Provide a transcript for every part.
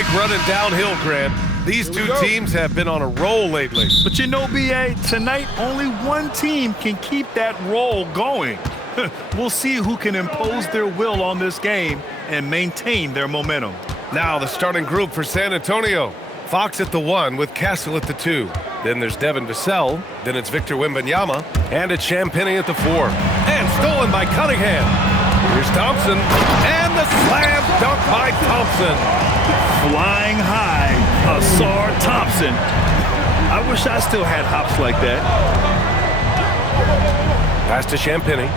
make running downhill, Grant. These two teams have been on a roll lately. But you know, B.A., tonight only one team can keep that roll going. We'll see who can impose their will on this game and maintain their momentum. Now the starting group for San Antonio. Fox at the 1 with Castle at the 2. Then there's Devin Vassell. Then it's Victor Wembanyama. And it's Champagnie at the 4. And stolen by Cunningham. Here's Thompson. And the slam dunk by Thompson. Flying high, Asar Thompson. I wish I still had hops like that. Pass to Champagnie.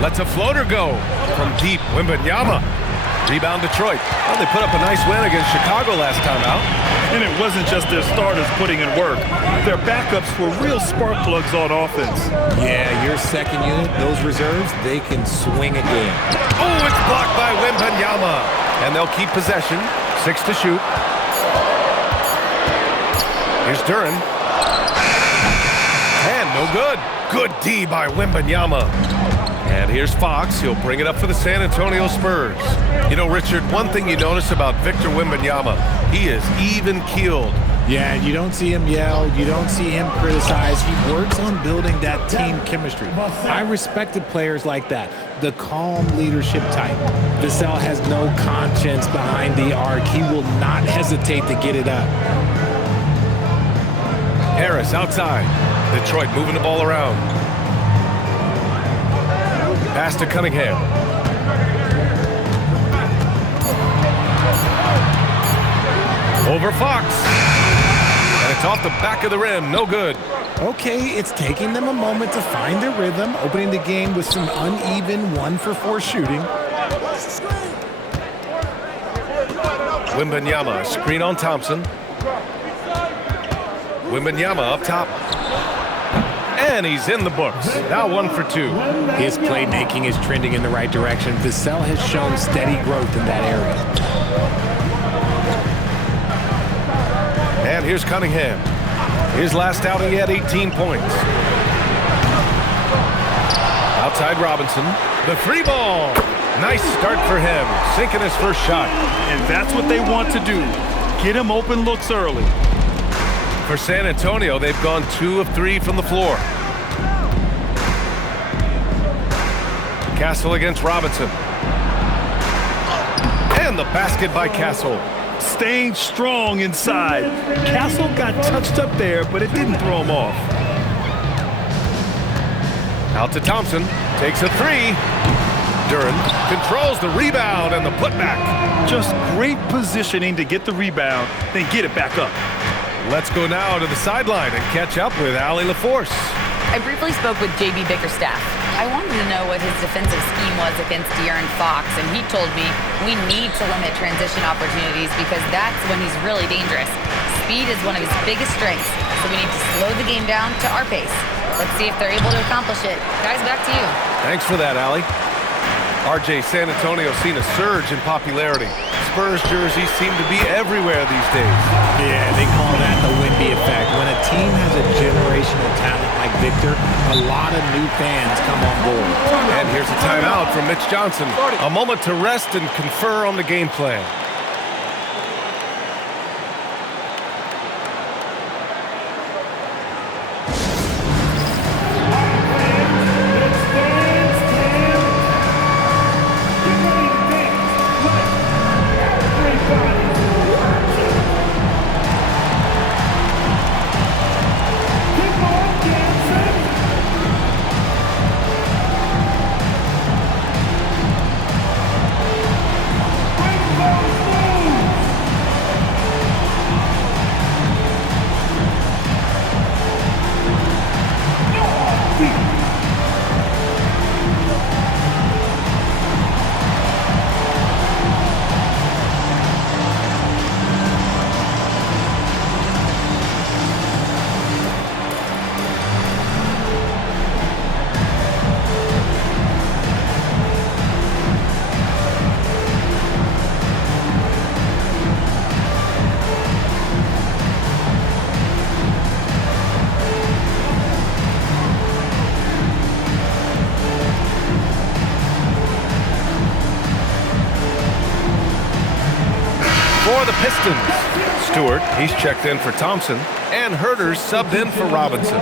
Lets a floater go from deep. Wembanyama. Rebound Detroit. Well, they put up a nice win against Chicago last time out. And it wasn't just their starters putting in work. Their backups were real spark plugs on offense. Yeah, your second unit, those reserves, they can swing a game. Oh, it's blocked by Wembanyama. And they'll keep possession. 6 to shoot. Here's Duren. And no good. Good D by Wembanyama. And here's Fox. He'll bring it up for the San Antonio Spurs. You know, Richard, one thing you notice about Victor Wembanyama, he is even-keeled. Yeah, you don't see him yell. You don't see him criticize. He works on building that team chemistry. I respected players like that, the calm leadership type. Vassell has no conscience behind the arc. He will not hesitate to get it up. Harris outside. Detroit moving the ball around. Pass to Cunningham. Over Fox. And it's off the back of the rim. No good. Okay, it's taking them a moment to find their rhythm, opening the game with some uneven 1-for-4 shooting. Wembanyama, screen on Thompson. Wembanyama up top. And he's in the books. Now 1 for 2. His playmaking is trending in the right direction. Vassell has shown steady growth in that area. And here's Cunningham. His last outing, he had 18 points. Outside Robinson. The free ball. Nice start for him. Sinking his first shot. And that's what they want to do. Get him open looks early. For San Antonio, they've gone 2 of 3 from the floor. Castle against Robinson. And the basket by Castle. Staying strong inside. Castle got touched up there, but it didn't throw him off. Out to Thompson. Takes a 3. Duren controls the rebound and the putback. Just great positioning to get the rebound, then get it back up. Let's go now to the sideline and catch up with Allie LaForce. I briefly spoke with J.B. Bickerstaff. I wanted to know what his defensive scheme was against De'Aaron Fox, and he told me we need to limit transition opportunities because that's when he's really dangerous. Speed is one of his biggest strengths, so we need to slow the game down to our pace. Let's see if they're able to accomplish it. Guys, back to you. Thanks for that, Allie. RJ, San Antonio's seen a surge in popularity. Spurs jerseys seem to be everywhere these days. Yeah, they call that the Wemby effect. When a team has a generational talent like Victor, a lot of new fans come on board. And here's a timeout from Mitch Johnson. A moment to rest and confer on the game plan. the Pistons. Stewart, he's checked in for Thompson. And Herter's subbed in for Robinson.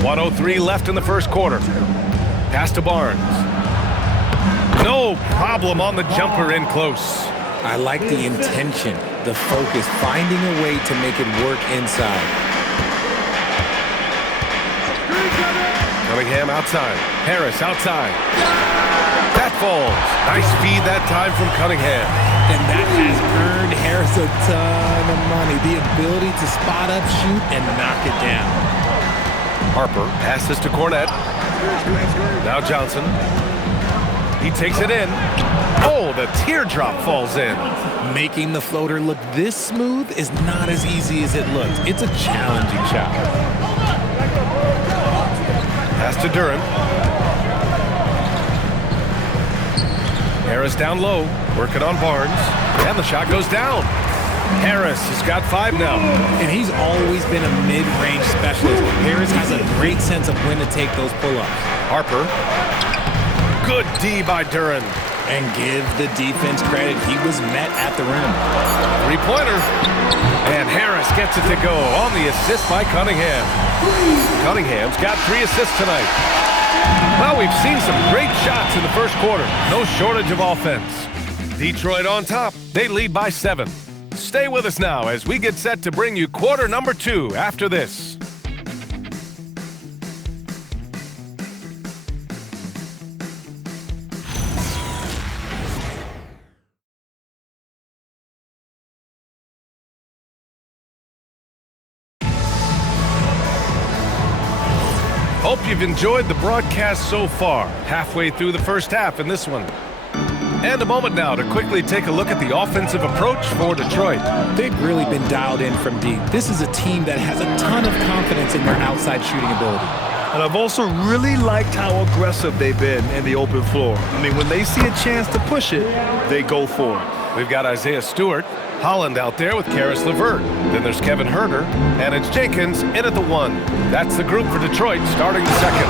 .103 left in the first quarter. Pass to Barnes. No problem on the jumper in close. I like the intention, the focus, finding a way to make it work inside. Cunningham outside. Harris outside. That falls. Nice feed that time from Cunningham. And that has earned Harris a ton of money. The ability to spot up, shoot, and knock it down. Harper passes to Cornette. Now Johnson. He takes it in. Oh, the teardrop falls in. Making the floater look this smooth is not as easy as it looks. It's a challenging shot. Pass to Duran. Harris down low, working on Barnes. And the shot goes down. Harris has got 5 now. And he's always been a mid-range specialist. Harris has a great sense of when to take those pull-ups. Harper. Good D by Duran. And give the defense credit. He was met at the rim. 3-pointer. And Harris gets it to go on the assist by Cunningham. Cunningham's got 3 assists tonight. Well, we've seen some great shots in the first quarter. No shortage of offense. Detroit on top. They lead by 7. Stay with us now as we get set to bring you quarter number 2 after this. Hope you've enjoyed the broadcast so far. Halfway through the first half in this one. And a moment now to quickly take a look at the offensive approach for Detroit. They've really been dialed in from deep. This is a team that has a ton of confidence in their outside shooting ability. And I've also really liked how aggressive they've been in the open floor. I mean, when they see a chance to push it, they go for it. We've got Isaiah Stewart, Holland out there with Karis LeVert. Then there's Kevin Herter, and it's Jenkins in at the 1. That's the group for Detroit starting the second.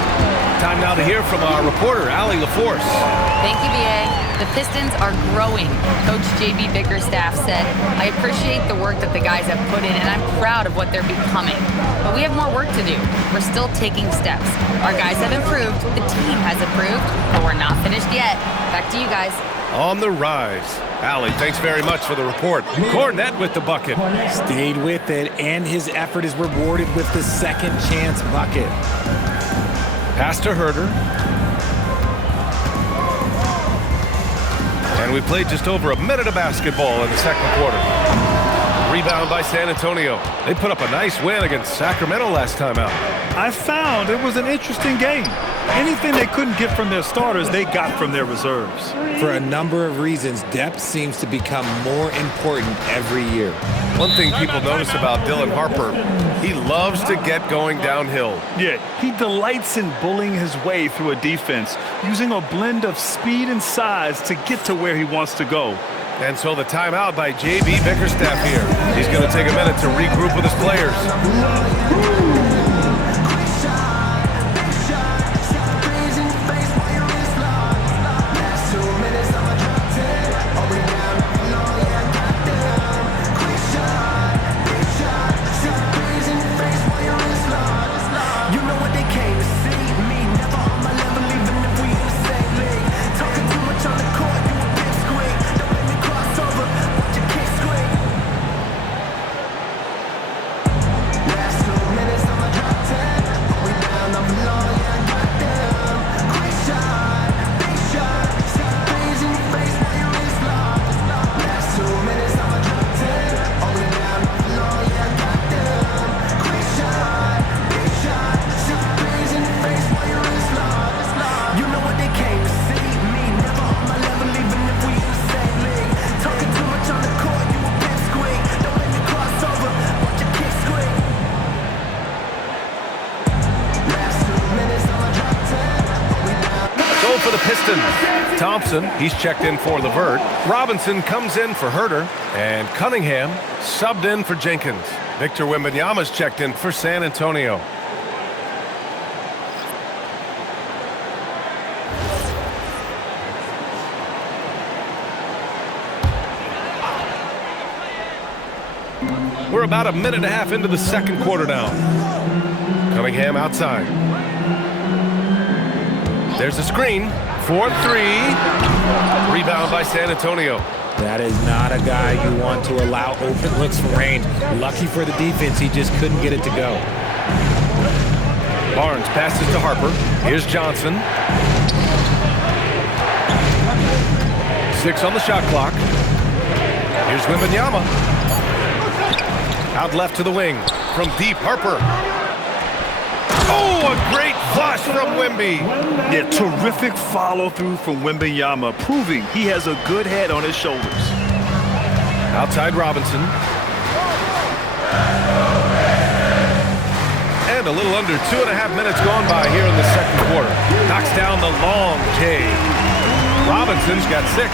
Time now to hear from our reporter, Allie LaForce. Thank you, B.A. The Pistons are growing. Coach J.B. Bickerstaff said, I appreciate the work that the guys have put in, and I'm proud of what they're becoming. But we have more work to do. We're still taking steps. Our guys have improved, the team has improved, but we're not finished yet. Back to you guys. On the rise. Allie, thanks very much for the report. Cornette with the bucket. Stayed with it, and his effort is rewarded with the second chance bucket. Pass to Herter. And we played just over a minute of basketball in the second quarter. Rebound by San Antonio. They put up a nice win against Sacramento last time out. I found it was an interesting game. Anything they couldn't get from their starters, they got from their reserves. For a number of reasons, depth seems to become more important every year. One thing people notice about Dylan Harper, he loves to get going downhill. Yeah, he delights in bullying his way through a defense, using a blend of speed and size to get to where he wants to go. And so the timeout by J.B. Bickerstaff here. He's going to take a minute to regroup with his players. for the Pistons. Thompson, he's checked in for LeVert. Robinson comes in for Herter. And Cunningham subbed in for Jenkins. Victor Wembanyama's checked in for San Antonio. We're about a minute and a half into the second quarter now. Cunningham outside. There's a screen for three. Rebound by San Antonio. That is not a guy you want to allow open looks from range. Lucky for the defense, he just couldn't get it to go. Barnes passes to Harper. Here's Johnson. 6 on the shot clock. Here's Wembanyama. Out left to the wing. From deep, Harper. Oh, a great flush from Wemby. Yeah, terrific follow-through from Wembanyama, proving he has a good head on his shoulders. Outside Robinson. And a little under 2.5 minutes gone by here in the second quarter. Knocks down the long J. Robinson's got 6.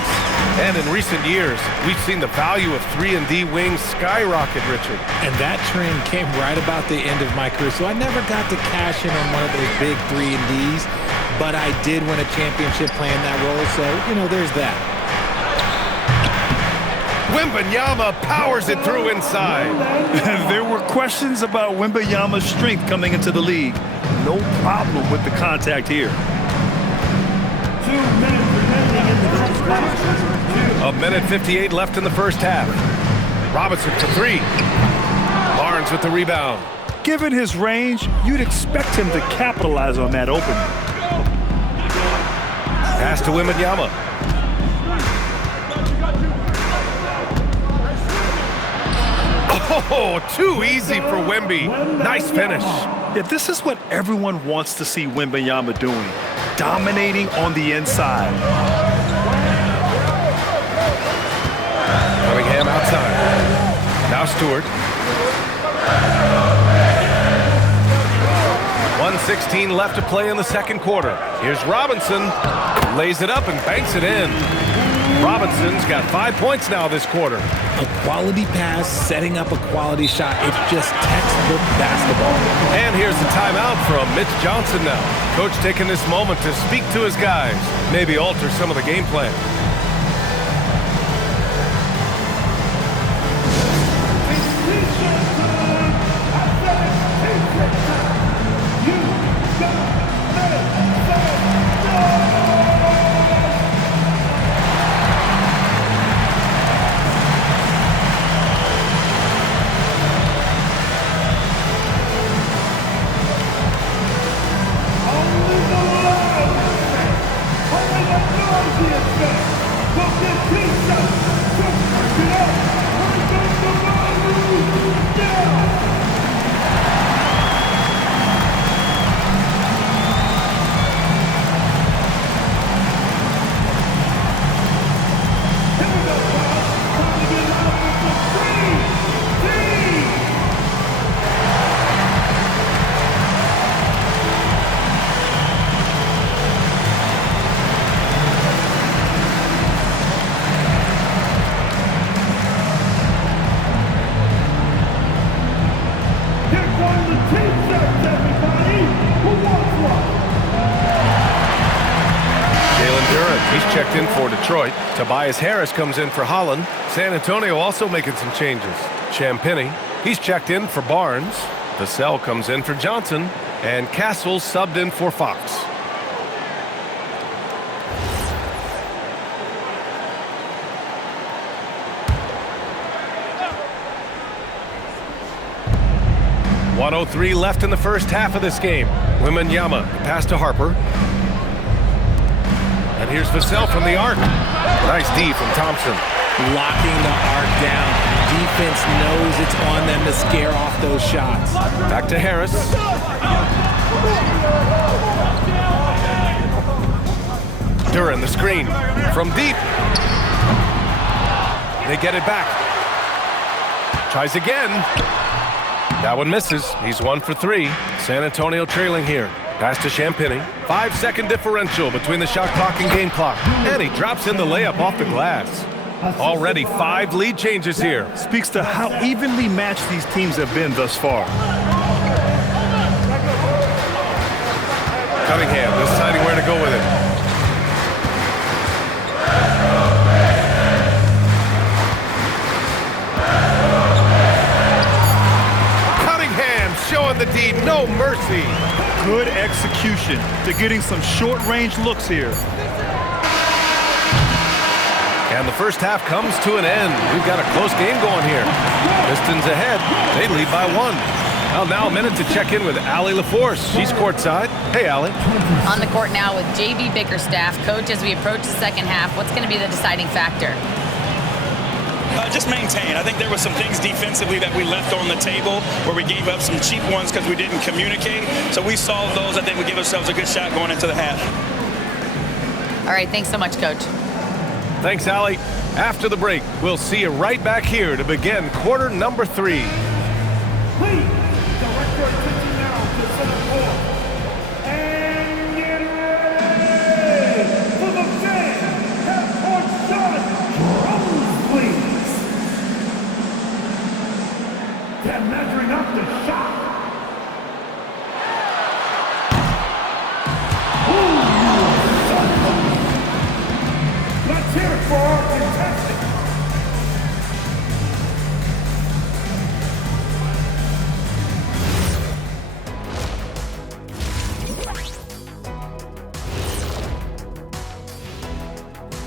And in recent years, we've seen the value of 3-and-D wings skyrocket, Richard. And that trend came right about the end of my career. So I never got to cash in on one of those big 3-and-Ds, but I did win a championship playing that role. So, there's that. Wembanyama powers it through inside. There were questions about Wembanyama's strength coming into the league. No problem with the contact here. 2 minutes remaining in the first half. A minute 58 left in the first half. Robinson for 3. Barnes with the rebound. Given his range, you'd expect him to capitalize on that opening. Pass to Wembanyama. Oh, too easy for Wemby. Nice finish. Yeah, this is what everyone wants to see Wembanyama doing. Dominating on the inside. Cunningham outside. Now Stewart. 1:16 left to play in the second quarter. Here's Robinson. Lays it up and banks it in. Robinson's got 5 points now this quarter. A quality pass, setting up a quality shot. It's just textbook basketball. And here's the timeout from Mitch Johnson now. Coach taking this moment to speak to his guys. Maybe alter some of the game plan. He's checked in for Detroit. Tobias Harris comes in for Holland. San Antonio also making some changes. Champagnie, he's checked in for Barnes. Vassell comes in for Johnson. And Castle subbed in for Fox. .103 left in the first half of this game. Wembanyama, pass to Harper. And here's Vassell from the arc. Nice D from Thompson. Locking the arc down. Defense knows it's on them to scare off those shots. Back to Harris. Duran the screen from deep. They get it back. Tries again. That one misses. He's 1 for 3. San Antonio trailing here. Pass to Champagny. 5-second differential between the shot clock and game clock. And he drops in the layup off the glass. Already 5 lead changes here. Speaks to how evenly matched these teams have been thus far. Cunningham deciding where to go with it. Cunningham showing the D, no mercy. Good execution to getting some short-range looks here. And the first half comes to an end. We've got a close game going here. Pistons ahead. They lead by 1. Well, now a minute to check in with Allie LaForce. She's courtside. Hey, Allie. On the court now with JB Bickerstaff. Coach, as we approach the second half, what's going to be the deciding factor? Just maintain. I think there were some things defensively that we left on the table where we gave up some cheap ones because we didn't communicate. So we solved those. I think we give ourselves a good shot going into the half. All right, thanks so much, Coach. Thanks, Allie. After the break, we'll see you right back here to begin quarter number 3. Please direct your attention now to center court. And get ready for the fan half-court shot. Drums, please. They're measuring up the shot. Let's hear it for our contestant.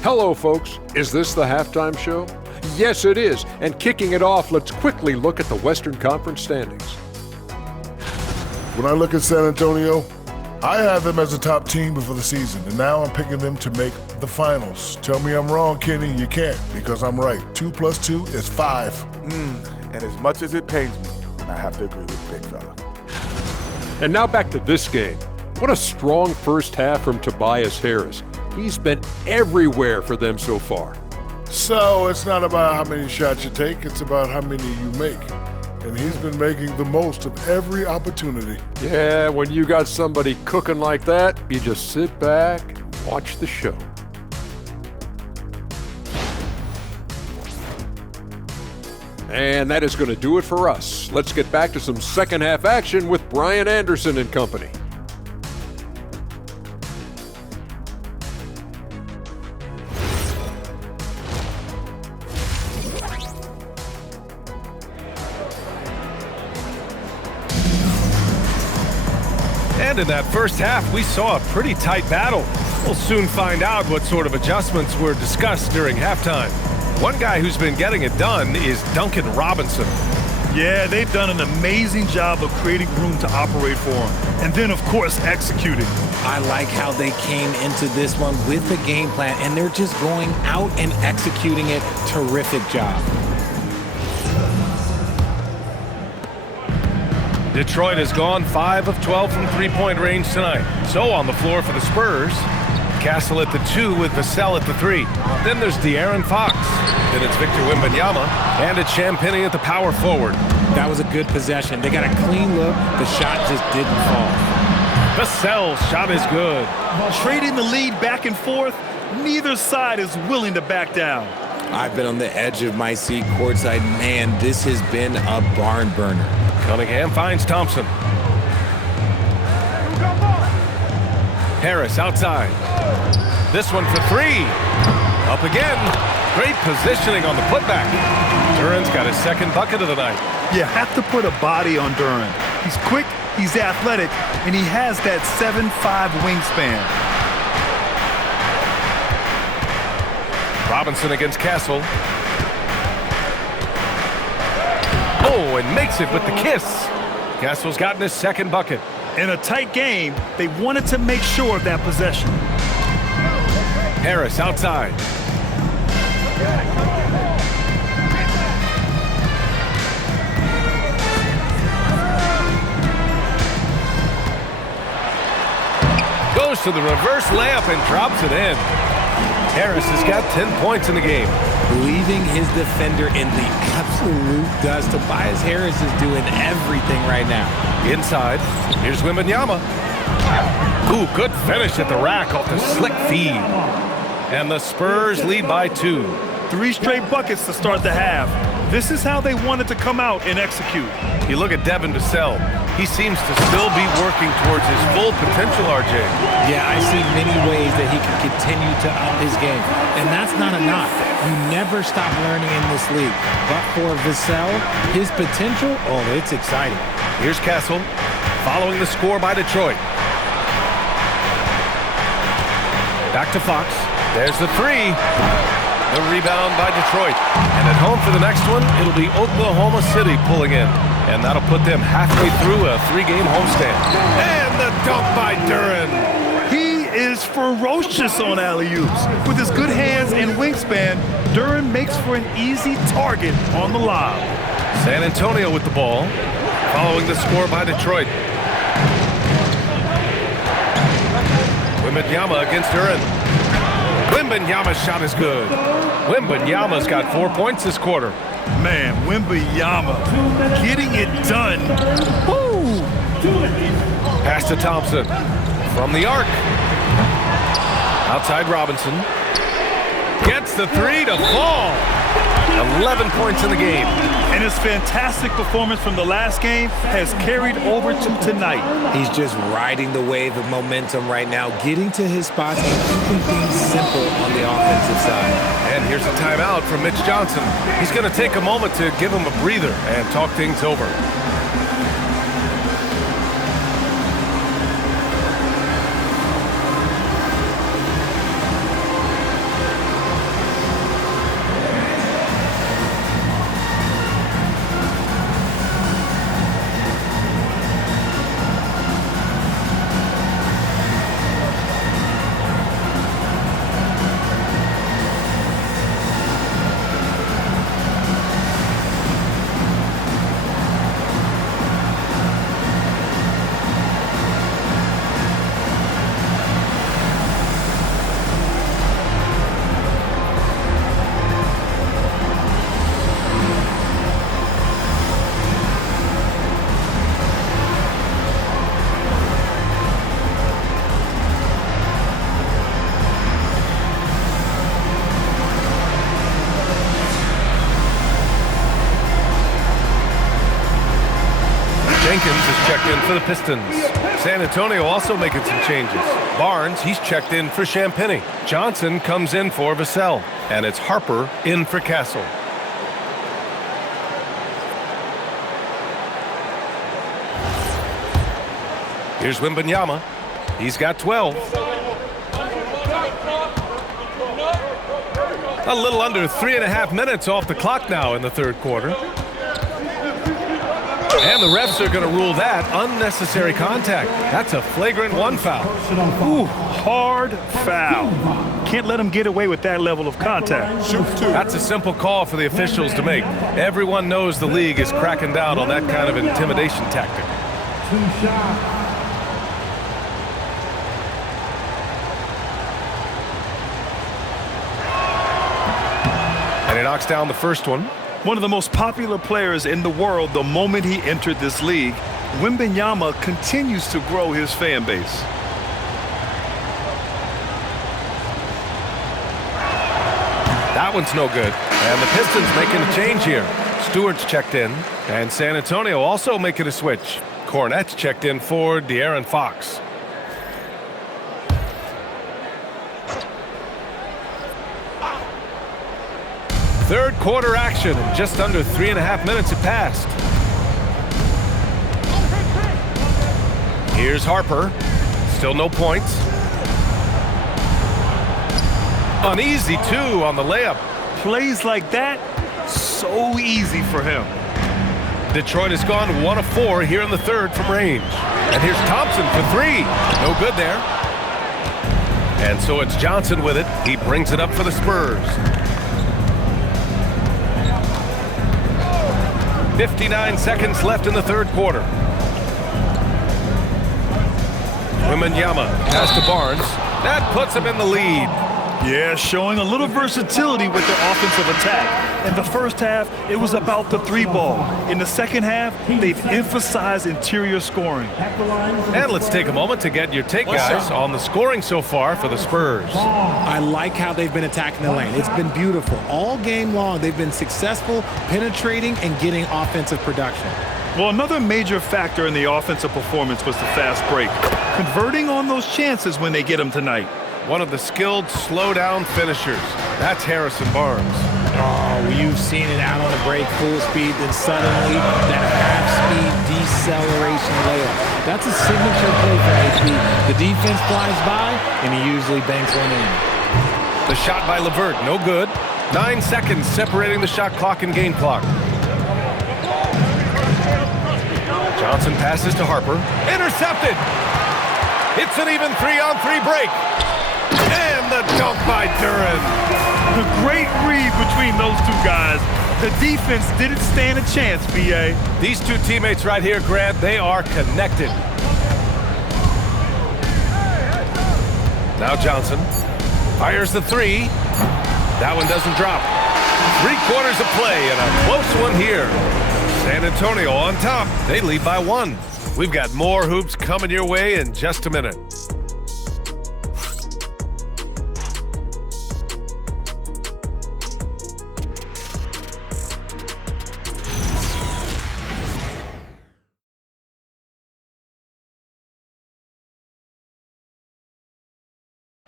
Hello, folks. Is this the halftime show? Yes, it is. And kicking it off, let's quickly look at the Western Conference standings. When I look at San Antonio, I have them as a top team before the season, and now I'm picking them to make the finals. Tell me I'm wrong, Kenny. You can't, because I'm right. 2 + 2 is 5. And as much as it pains me, I have to agree with Big Fella. And now back to this game. What a strong first half from Tobias Harris. He's been everywhere for them so far. So it's not about how many shots you take, it's about how many you make. And he's been making the most of every opportunity. Yeah, when you got somebody cooking like that, you just sit back and watch the show. And that is going to do it for us. Let's get back to some second half action with Brian Anderson and company. And in that first half, we saw a pretty tight battle. We'll soon find out what sort of adjustments were discussed during halftime. One guy who's been getting it done is Duncan Robinson. Yeah, they've done an amazing job of creating room to operate for him. And then, of course, executing. I like how they came into this one with a game plan, and they're just going out and executing it. Terrific job. Detroit has gone 5 of 12 from three-point range tonight. So on the floor for the Spurs, Castle at the 2 with Vassell at the 3. Then there's De'Aaron Fox. Then it's Victor Wembanyama. And it's Champagny at the power forward. That was a good possession. They got a clean look. The shot just didn't fall. Vassell's shot is good. Trading the lead back and forth, neither side is willing to back down. I've been on the edge of my seat courtside. Man, this has been a barn burner. Cunningham finds Thompson. Harris outside. This one for 3. Up again. Great positioning on the putback. Duran's got his second bucket of the night. You have to put a body on Duran. He's quick, he's athletic, and he has that 7'5" wingspan. Robinson against Castle. Oh, and makes it with the kiss. Castle's gotten his second bucket. In a tight game, they wanted to make sure of that possession. Harris outside. Goes to the reverse layup and drops it in. Harris has got 10 points in the game. Leaving his defender in the absolute dust. Tobias Harris is doing everything right now. Inside, here's Wembanyama. Ooh, good finish at the rack off the slick feed. And the Spurs lead by 2. 3 straight buckets to start the half. This is how they wanted to come out and execute. You look at Devin Vassell. He seems to still be working towards his full potential, RJ. Yeah, I see many ways that he can continue to up his game. And that's not a knock. You never stop learning in this league. But for Vassell, his potential, oh, it's exciting. Here's Castle, following the score by Detroit. Back to Fox. There's the 3. The rebound by Detroit. And at home for the next one, it'll be Oklahoma City pulling in. And that'll put them halfway through a 3-game homestand. And the dunk by Duren. He is ferocious on alley-oops. With his good hands and wingspan, Duren makes for an easy target on the lob. San Antonio with the ball, following the score by Detroit. Wembanyama against Duren. Wembanyama's shot is good. Wembanyama's got 4 points this quarter. Man, Wembanyama getting it done. Woo! Pass to Thompson from the arc. Outside Robinson. Gets the 3 to fall. 11 points in the game. And his fantastic performance from the last game has carried over to tonight. He's just riding the wave of momentum right now, getting to his spots and keeping things simple on the offensive side. And here's a timeout from Mitch Johnson. He's going to take a moment to give him a breather and talk things over. Jenkins is checked in for the Pistons. San Antonio also making some changes. Barnes, he's checked in for Champagnie. Johnson comes in for Vassell. And it's Harper in for Castle. Here's Wembanyama. He's got 12. A little under 3.5 minutes off the clock now in the third quarter. And the refs are going to rule that unnecessary contact. That's a flagrant 1 foul. Ooh, hard foul. Can't let him get away with that level of contact. That's a simple call for the officials to make. Everyone knows the league is cracking down on that kind of intimidation tactic. 2 shots. And he knocks down the first one. One of the most popular players in the world the moment he entered this league, Wembanyama continues to grow his fan base. That one's no good. And the Pistons making a change here. Stewart's checked in. And San Antonio also making a switch. Cornette's checked in for De'Aaron Fox. Third quarter action, and just under 3.5 minutes have passed. Here's Harper. Still no points. An easy 2 on the layup. Plays like that, so easy for him. Detroit has gone 1 of 4 here in the third from range. And here's Thompson for 3. No good there. And so it's Johnson with it. He brings it up for the Spurs. 59 seconds left in the third quarter. Wembanyama pass to Barnes. That puts him in the lead. Yeah, showing a little versatility with their offensive attack. In the first half, it was about the three ball. In the second half, they've emphasized interior scoring. And let's take a moment to get your take, guys, on the scoring so far for the Spurs. I like how they've been attacking the lane. It's been beautiful. All game long, they've been successful penetrating and getting offensive production. Well, another major factor in the offensive performance was the fast break. Converting on those chances when they get them tonight. One of the skilled slow-down finishers. That's Harrison Barnes. Oh, you've seen it out on the break, full speed, then suddenly that half-speed deceleration layup. That's a signature play for AP. The defense flies by, and he usually banks one in. The shot by LeVert, no good. 9 seconds separating the shot clock and game clock. Johnson passes to Harper. Intercepted! It's an even 3-on-3 break. And the dunk by Duren. The great read between those two guys. The defense didn't stand a chance, B.A. These two teammates right here, Grant, they are connected. Now Johnson fires the three. That one doesn't drop. 3/4 of play and a close one here. San Antonio on top. They lead by 1. We've got more hoops coming your way in just a minute.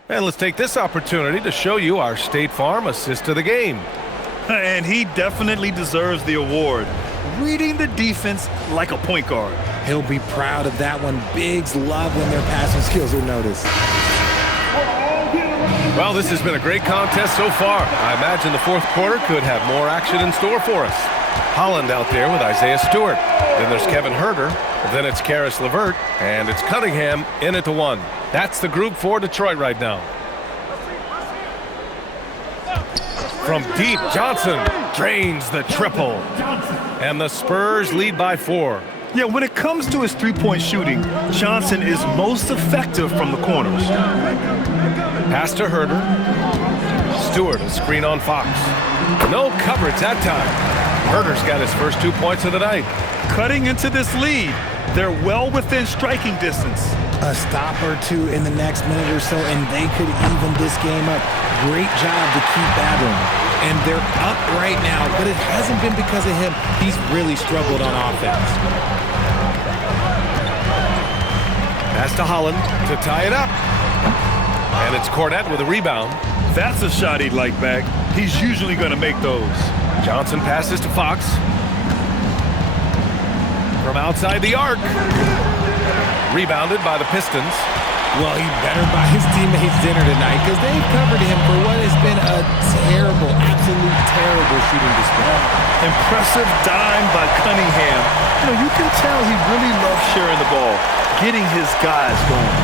And let's take this opportunity to show you our State Farm assist of the game. And he definitely deserves the award. Reading the defense like a point guard. He'll be proud of that one. Bigs love when their passing skills are noticed. Well, this has been a great contest so far. I imagine the fourth quarter could have more action in store for us. Holland out there with Isaiah Stewart. Then there's Kevin Herter. Then it's Karis LeVert. And it's Cunningham in at the 1. That's the group for Detroit right now. From deep, Johnson drains the triple. And the Spurs lead by 4. Yeah, when it comes to his three-point shooting, Johnson is most effective from the corners. Pass to Herter. Stewart, a screen on Fox. No coverage that time. Herter's got his first 2 points of the night. Cutting into this lead, they're well within striking distance. A stop or two in the next minute or so, and they could even this game up. Great job to keep battling. And they're up right now, but it hasn't been because of him. He's really struggled on offense. Pass to Holland to tie it up. And it's Cornette with a rebound. That's a shot he'd like back. He's usually going to make those. Johnson passes to Fox. From outside the arc. Rebounded by the Pistons. Well, he better buy his teammates dinner tonight because they've covered him for what has been a terrible, absolute terrible shooting display. Impressive dime by Cunningham. You know, you can tell he really loves sharing the ball, getting his guys going.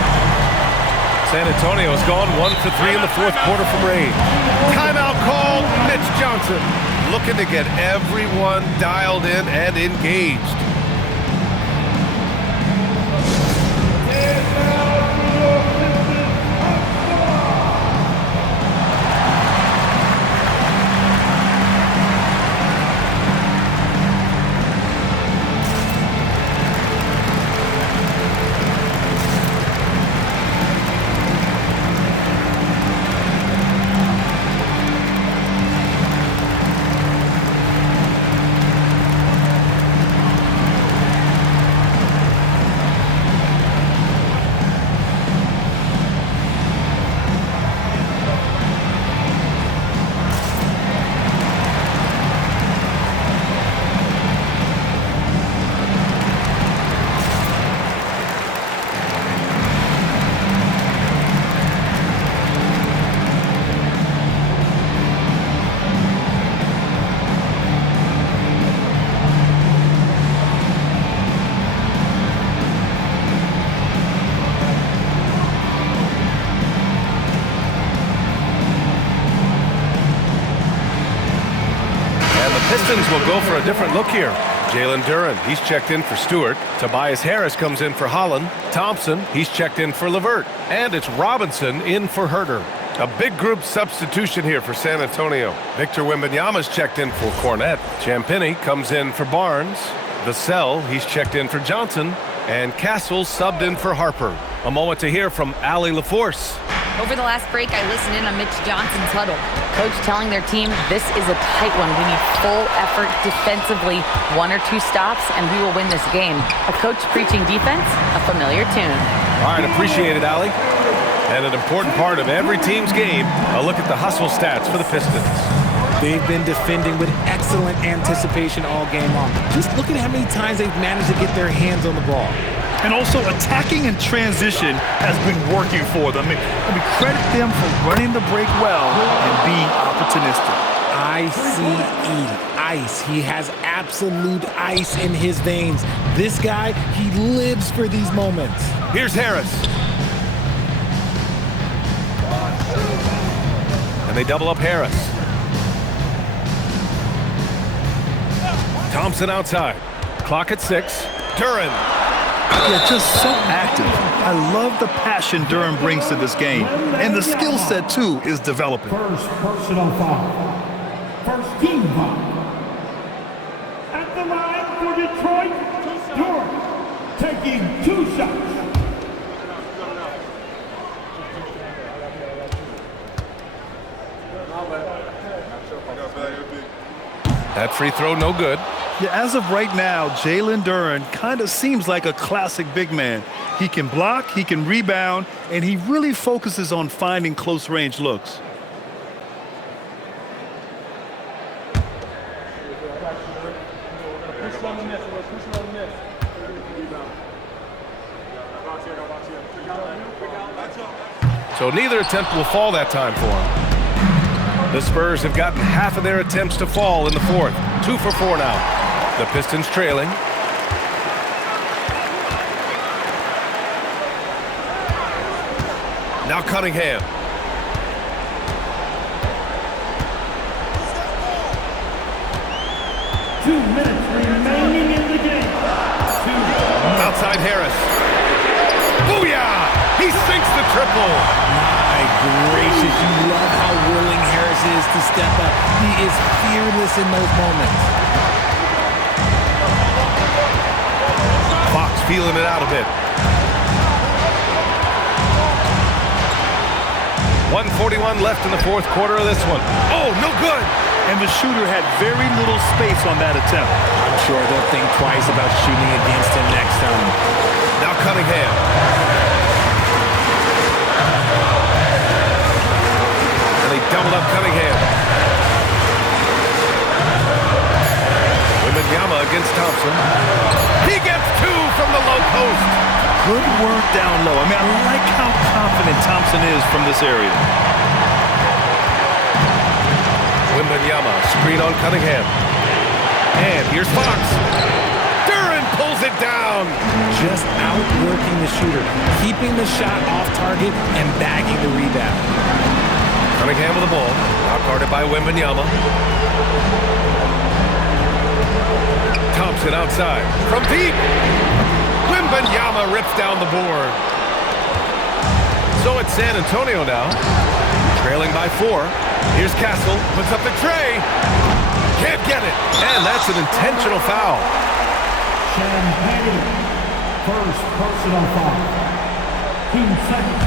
San Antonio's gone 1 for 3 in the fourth quarter from range. Timeout called. Mitch Johnson looking to get everyone dialed in and engaged. Pistons will go for a different look here. Jalen Duren, he's checked in for Stewart. Tobias Harris comes in for Holland. Thompson, he's checked in for LeVert. And it's Robinson in for Herter. A big group substitution here for San Antonio. Victor Wembanyama's checked in for Cornette. Champagnie comes in for Barnes. Vassell, he's checked in for Johnson. And Castle subbed in for Harper. A moment to hear from Allie LaForce. Over the last break, I listened in on Mitch Johnson's huddle. Coach telling their team, this is a tight one. We need full effort defensively. 1 or 2 stops, and we will win this game. A coach preaching defense, a familiar tune. All right, appreciate it, Allie. And an important part of every team's game, a look at the hustle stats for the Pistons. They've been defending with excellent anticipation all game long. Just look at how many times they've managed to get their hands on the ball. And also attacking in transition has been working for them. I mean, credit them for running the break well and being opportunistic. Ice. He has absolute ice in his veins. This guy, he lives for these moments. Here's Harris. And they double up Harris. Thompson outside. Clock at 6. Duren. Yeah, just so active. I love the passion Duren brings to this game. And the skill set, too, is developing. First personal foul. First team foul. At the line for Detroit, Duren taking 2 shots. That free throw no good. Yeah, as of right now, Jalen Duren kind of seems like a classic big man. He can block, he can rebound, and he really focuses on finding close-range looks. So neither attempt will fall that time for him. The Spurs have gotten half of their attempts to fall in the 4th. 2 for 4 now. The Pistons trailing. Now Cunningham. Two minutes remaining in the game. Outside Harris. Booyah! He sinks the triple. My gracious, you love how willing Harris is to step up. He is fearless in those moments. Fox feeling it out a bit. 1:41 left in the 4th quarter of this one. Oh, no good. And the shooter had very little space on that attempt. I'm sure they'll think twice about shooting against him next time. Now Cunningham. And they doubled up Cunningham. Wembanyama against Thompson. He gets 2 from the low post. Good work down low. I mean, I like how confident Thompson is from this area. Wembanyama, screen on Cunningham. And here's Fox. Duren pulls it down. Just outworking the shooter, keeping the shot off target and bagging the rebound. Cunningham with the ball, out guarded by Wembanyama. Thompson outside, from deep. Wembanyama rips down the board. So it's San Antonio now, trailing by 4. Here's Castle, puts up the tray. Can't get it, and that's an intentional foul. Champagnie, first personal foul. Team second.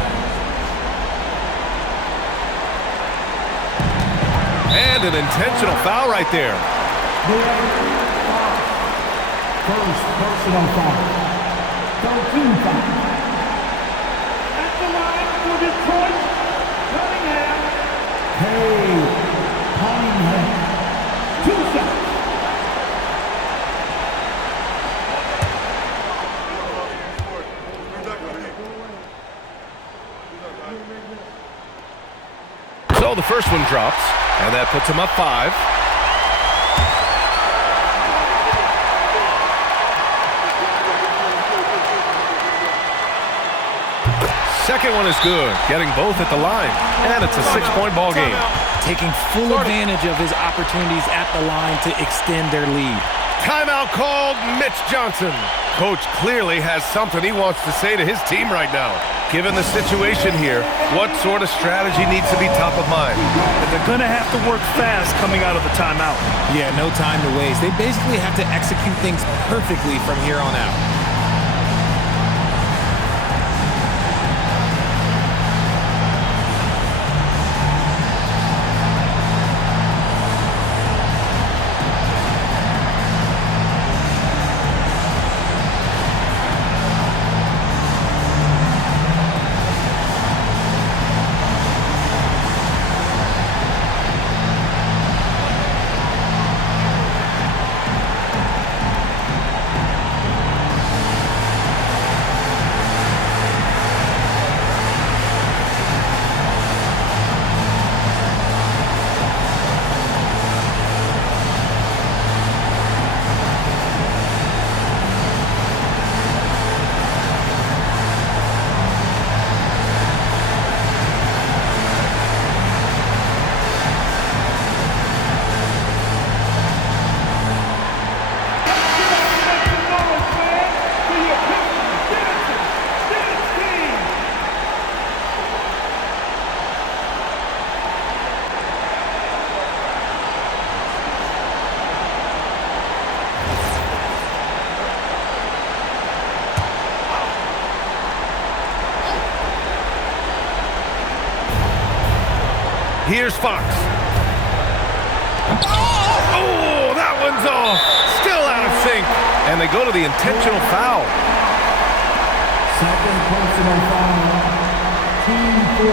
And an intentional foul right there. First personal foul. 13 foul. At the line for Detroit, Cunningham. Cunningham. 2 shots. So the first one drops, and that puts him up 5. Second one is good, getting both at the line, and it's a 6-point ball game. Taking full advantage of his opportunities at the line to extend their lead. Timeout called. Mitch Johnson. Coach clearly has something he wants to say to his team right now. Given the situation here, what sort of strategy needs to be top of mind? And they're going to have to work fast coming out of the timeout. Yeah, no time to waste. They basically have to execute things perfectly from here on out. Here's Fox. Oh, that one's off. Still out of sync. And they go to the intentional foul. Second personal foul. Team 4.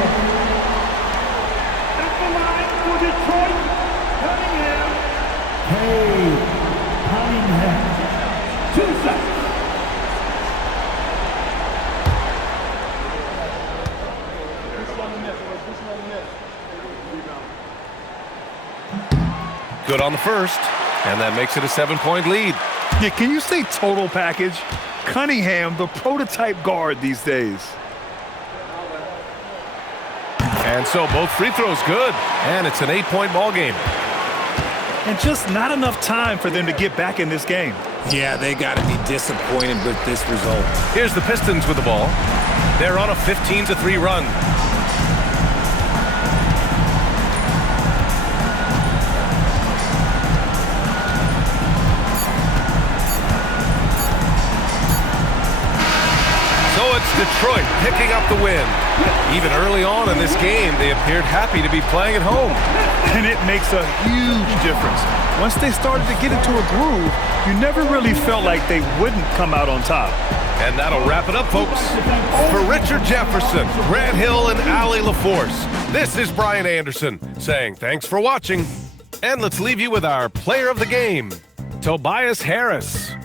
At the line for Detroit, Cunningham. Hey, Cunningham. 2 seconds. Good on the first, and that makes it a 7-point lead. Yeah, can you say total package? Cunningham, the prototype guard these days. And so both free throws good, and it's an 8-point ball game. And just not enough time for them to get back in this game. Yeah, they got to be disappointed with this result. Here's the Pistons with the ball. They're on a 15-3 run. Detroit picking up the win. Even early on in this game, they appeared happy to be playing at home. And it makes a huge difference. Once they started to get into a groove, you never really felt like they wouldn't come out on top. And that'll wrap it up, folks. For Richard Jefferson, Grant Hill, and Allie LaForce, this is Brian Anderson saying thanks for watching. And let's leave you with our player of the game, Tobias Harris.